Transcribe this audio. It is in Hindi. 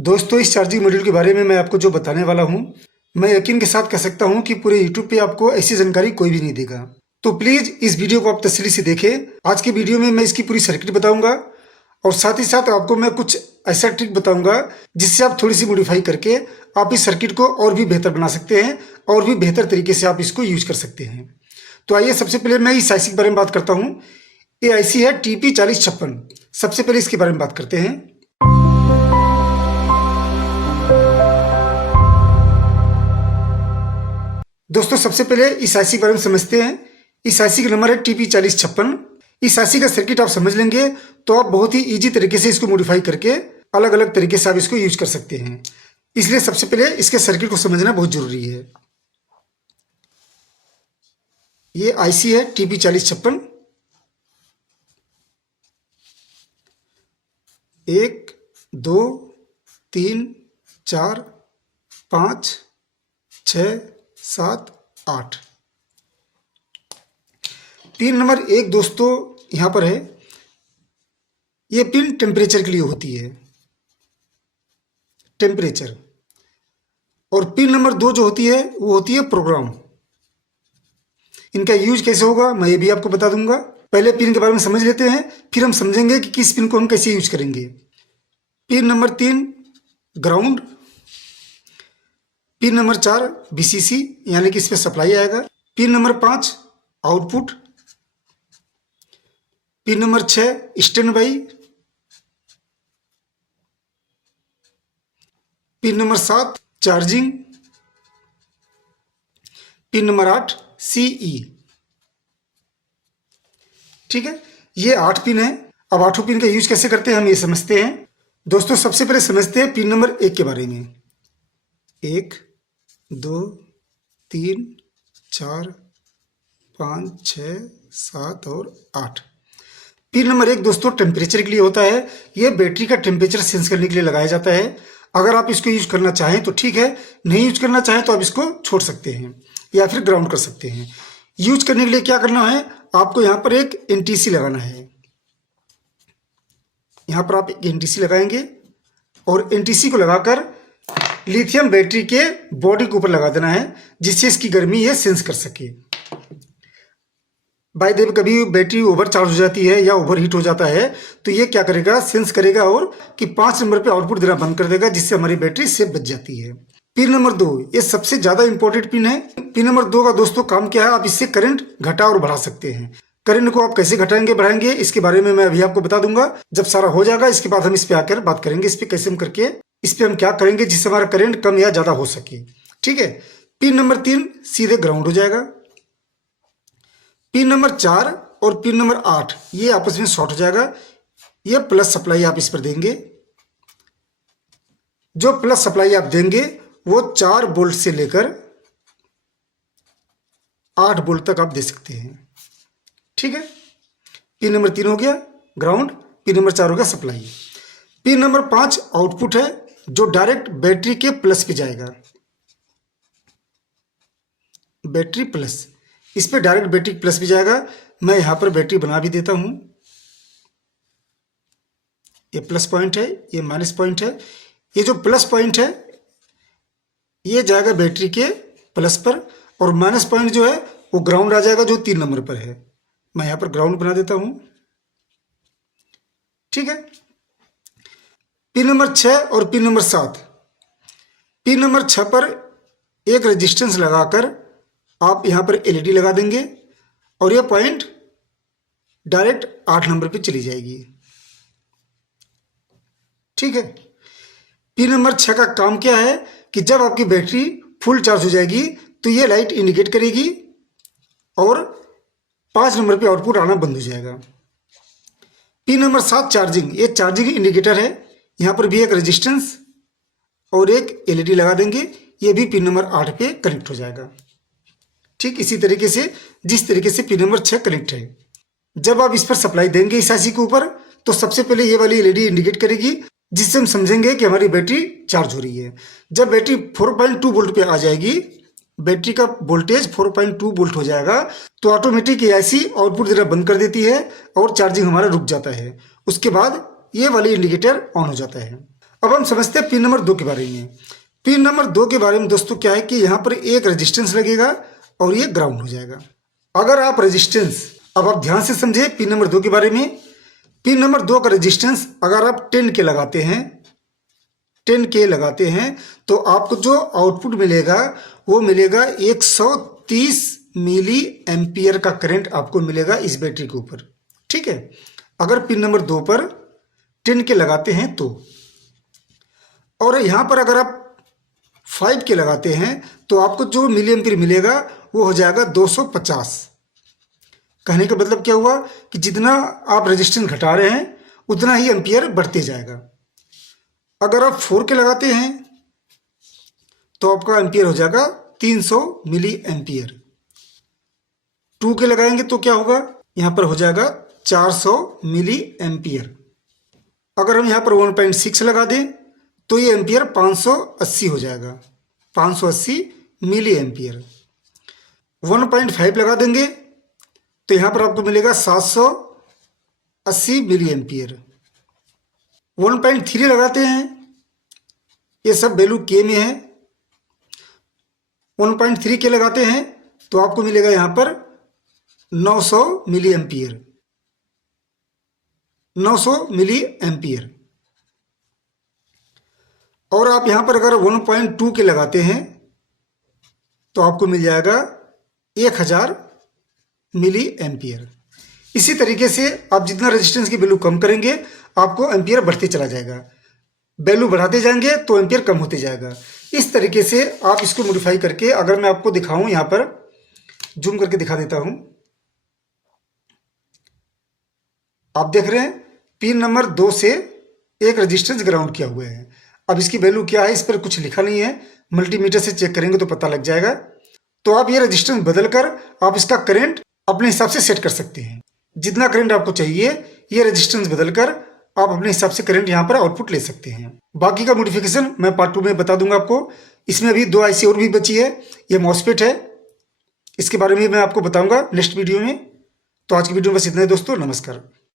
दोस्तों, इस चार्जिंग मॉड्यूल के बारे में मैं आपको जो बताने वाला हूँ, मैं यकीन के साथ कह सकता हूँ कि पूरे यूट्यूब पे आपको ऐसी जानकारी कोई भी नहीं देगा। तो प्लीज़ इस वीडियो को आप तसल्ली से देखें। आज की वीडियो में मैं इसकी पूरी सर्किट बताऊंगा और साथ ही साथ आपको मैं कुछ ऐसा ट्रिक बताऊंगा जिससे आप थोड़ी सी मॉडिफाई करके आप इस सर्किट को और भी बेहतर बना सकते हैं और भी बेहतर तरीके से आप इसको यूज कर सकते हैं। तो आइए सबसे पहले मैं इस आईसी के बारे में बात करता हूँ। ये आईसी है TP4056। सबसे पहले इसके बारे में बात करते हैं। दोस्तों, सबसे पहले इस आईसी के बारे में समझते हैं। इस आईसी का नंबर है TP4056। इस आईसी का सर्किट आप समझ लेंगे तो आप बहुत ही इजी तरीके से इसको मॉडिफाई करके अलग अलग तरीके से आप इसको यूज कर सकते हैं। इसलिए सबसे पहले इसके सर्किट को समझना बहुत जरूरी है। ये आईसी है TP4056। 1 2 3 4 5 6 7 8। पिन नंबर 1 दोस्तों यहाँ पर है। ये पिन टेम्परेचर के लिए होती है, टेम्परेचर। और पिन नंबर 2 जो होती है वो होती है प्रोग्राम। इनका यूज कैसे होगा मैं ये भी आपको बता दूंगा। पहले पिन के बारे में समझ लेते हैं, फिर हम समझेंगे कि किस पिन को हम कैसे यूज करेंगे। Pin number 3 ground. Pin number 4 VCC यानी कि इसमें सप्लाई आएगा। Pin number 5 output. Pin number 6 stand by. Pin number 7 charging. Pin number 8 CE। ठीक है, ये 8 पिन है। अब 8 पिन का यूज कैसे करते हैं हम ये समझते हैं। दोस्तों, सबसे पहले समझते हैं पिन नंबर 1 के बारे में। 1 2 3 4 5 6 7 और 8। पिन नंबर 1 दोस्तों टेम्परेचर के लिए होता है। यह बैटरी का टेम्परेचर सेंस करने के लिए लगाया जाता है। अगर आप इसको यूज करना चाहें तो ठीक है, नहीं यूज करना चाहें तो आप इसको छोड़ सकते हैं या फिर ग्राउंड कर सकते हैं। यूज करने के लिए क्या करना है, आपको यहाँ पर एक NTC लगाना है। यहाँ पर आप एक NTC लगाएंगे और NTC को लगाकर लिथियम बैटरी के बॉडी के ऊपर लगा देना है, जिससे इसकी गर्मी ये सेंस कर सके। बाय द वे कभी बैटरी ओवर चार्ज हो जाती है या ओवर हीट हो जाता है तो ये क्या करेगा, सेंस करेगा और कि 5 नंबर पे आउटपुट देना बंद कर देगा, जिससे हमारी बैटरी सेफ बच जाती है। पिन नंबर 2 ये सबसे ज्यादा इंपॉर्टेंट पिन है। पिन नंबर 2 का दोस्तों काम क्या है, आप इससे करंट घटा और बढ़ा सकते हैं। करंट को आप कैसे घटाएंगे बढ़ाएंगे इसके बारे में मैं अभी आपको बता दूंगा। जब सारा हो जाएगा इसके बाद हम इस पे आकर बात करेंगे, इस पे कैसे हम करके इस पे हम क्या करेंगे जिससे हमारा करंट कम या ज्यादा हो सके। ठीक है, पिन नंबर 3 सीधे ग्राउंड हो जाएगा। पिन नंबर 4 और पिन नंबर 8 ये आपस में शॉर्ट हो जाएगा। ये प्लस सप्लाई आप इस पर देंगे। जो प्लस सप्लाई आप देंगे वो 4 वोल्ट से लेकर 8 वोल्ट तक आप दे सकते हैं। ठीक है, पिन नंबर 3 हो गया ग्राउंड, पिन नंबर 4 हो गया सप्लाई। पिन नंबर 5 आउटपुट है, जो डायरेक्ट बैटरी के प्लस पे जाएगा। बैटरी प्लस, इस पे डायरेक्ट बैटरी प्लस भी जाएगा। मैं यहां पर बैटरी बना भी देता हूं। ये प्लस पॉइंट है, ये माइनस पॉइंट है। ये जो प्लस पॉइंट है ये जाएगा बैटरी के प्लस पर और माइनस पॉइंट जो है वो ग्राउंड आ जाएगा, जो 3 नंबर पर है। मैं यहां पर ग्राउंड बना देता हूं। ठीक है, पिन नंबर 6 और पिन नंबर 7। पिन नंबर 6 पर एक रेजिस्टेंस लगाकर आप यहां पर LED लगा देंगे और यह पॉइंट डायरेक्ट 8 नंबर पे चली जाएगी। ठीक है, पिन नंबर 6 का काम क्या है कि जब आपकी बैटरी फुल चार्ज हो जाएगी तो ये लाइट इंडिकेट करेगी और 5 नंबर पे आउटपुट आना बंद हो जाएगा। पिन नंबर 7 चार्जिंग, ये चार्जिंग इंडिकेटर है। यहां पर भी एक रेजिस्टेंस और एक LED लगा देंगे, ये भी पिन नंबर 8 पे कनेक्ट हो जाएगा। ठीक इसी तरीके से जिस तरीके से पिन नंबर 6 कनेक्ट है। जब आप इस पर सप्लाई देंगे इस आईसी के ऊपर तो सबसे पहले ये वाली LED इंडिकेट करेगी, जिससे हम समझेंगे कि हमारी बैटरी चार्ज हो रही है। जब बैटरी 4.2 वोल्ट पे आ जाएगी, बैटरी का वोल्टेज 4.2 वोल्ट हो जाएगा तो ऑटोमेटिक ये आईसी आउटपुट देना बंद कर देती है और चार्जिंग हमारा रुक जाता है। उसके बाद ये वाली इंडिकेटर ऑन हो जाता है। अब हम समझते हैं पिन नंबर 2 के बारे में। पिन नंबर 2 के बारे में दोस्तों क्या है कि यहाँ पर एक रेजिस्टेंस लगेगा और ये ग्राउंड हो जाएगा। अगर आप रेजिस्टेंस, अब आप ध्यान से समझे पिन नंबर 2 के बारे में। पिन नंबर 2 का रेजिस्टेंस अगर आप 10 के लगाते हैं, 10 के लगाते हैं तो आपको जो आउटपुट मिलेगा वो मिलेगा 130 मिली एम्पियर का करंट आपको मिलेगा इस बैटरी के ऊपर। ठीक है, अगर पिन नंबर 2 पर 10 के लगाते हैं तो। और यहाँ पर अगर आप 5 के लगाते हैं तो आपको जो मिली एम्पियर मिलेगा वो हो जाएगा 250। कहने का मतलब क्या हुआ कि जितना आप रेजिस्टेंस घटा रहे हैं उतना ही एम्पियर बढ़ते जाएगा। अगर आप 4 के लगाते हैं तो आपका एम्पियर हो जाएगा 300 मिली एम्पियर। 2 के लगाएंगे तो क्या होगा, यहाँ पर हो जाएगा 400 मिली एम्पियर। अगर हम यहाँ पर 1.6 लगा दें तो ये एम्पियर 580 हो जाएगा, 580 मिली एम्पियर। 1.5 लगा देंगे तो यहाँ पर आपको मिलेगा 780 मिली एम्पियर। 1.3 लगाते हैं, ये सब वैल्यू के में है। 1.3 के लगाते हैं तो आपको मिलेगा यहाँ पर 900 मिली एम्पियर, 900 मिली एम्पियर। और आप यहाँ पर अगर 1.2 के लगाते हैं तो आपको मिल जाएगा 1000 मिली एम्पियर। इसी तरीके से आप जितना रेजिस्टेंस की वैल्यू कम करेंगे आपको एम्पियर बढ़ते चला जाएगा, वैल्यू बढ़ाते जाएंगे तो एम्पियर कम होते जाएगा। इस तरीके से आप इसको मॉडिफाई करके, अगर मैं आपको दिखाऊं, यहाँ पर जूम करके दिखा देता हूं। आप देख रहे हैं पिन नंबर 2 से एक रेजिस्टेंस ग्राउंड किया हुआ है। अब इसकी वैल्यू क्या है इस पर कुछ लिखा नहीं है, मल्टीमीटर से चेक करेंगे तो पता लग जाएगा। तो आप ये रेजिस्टेंस बदलकर आप इसका करंट अपने हिसाब से सेट कर सकते हैं। जितना करंट आपको चाहिए ये रेजिस्टेंस बदलकर आप अपने हिसाब से करंट यहाँ पर आउटपुट ले सकते हैं। बाकी का मॉडिफिकेशन मैं पार्ट 2 में बता दूंगा आपको। इसमें अभी 2 IC और भी बची है, ये मॉसफेट है, इसके बारे में मैं आपको बताऊंगा नेक्स्ट वीडियो में। तो आज की वीडियो में बस इतना ही दोस्तों, नमस्कार।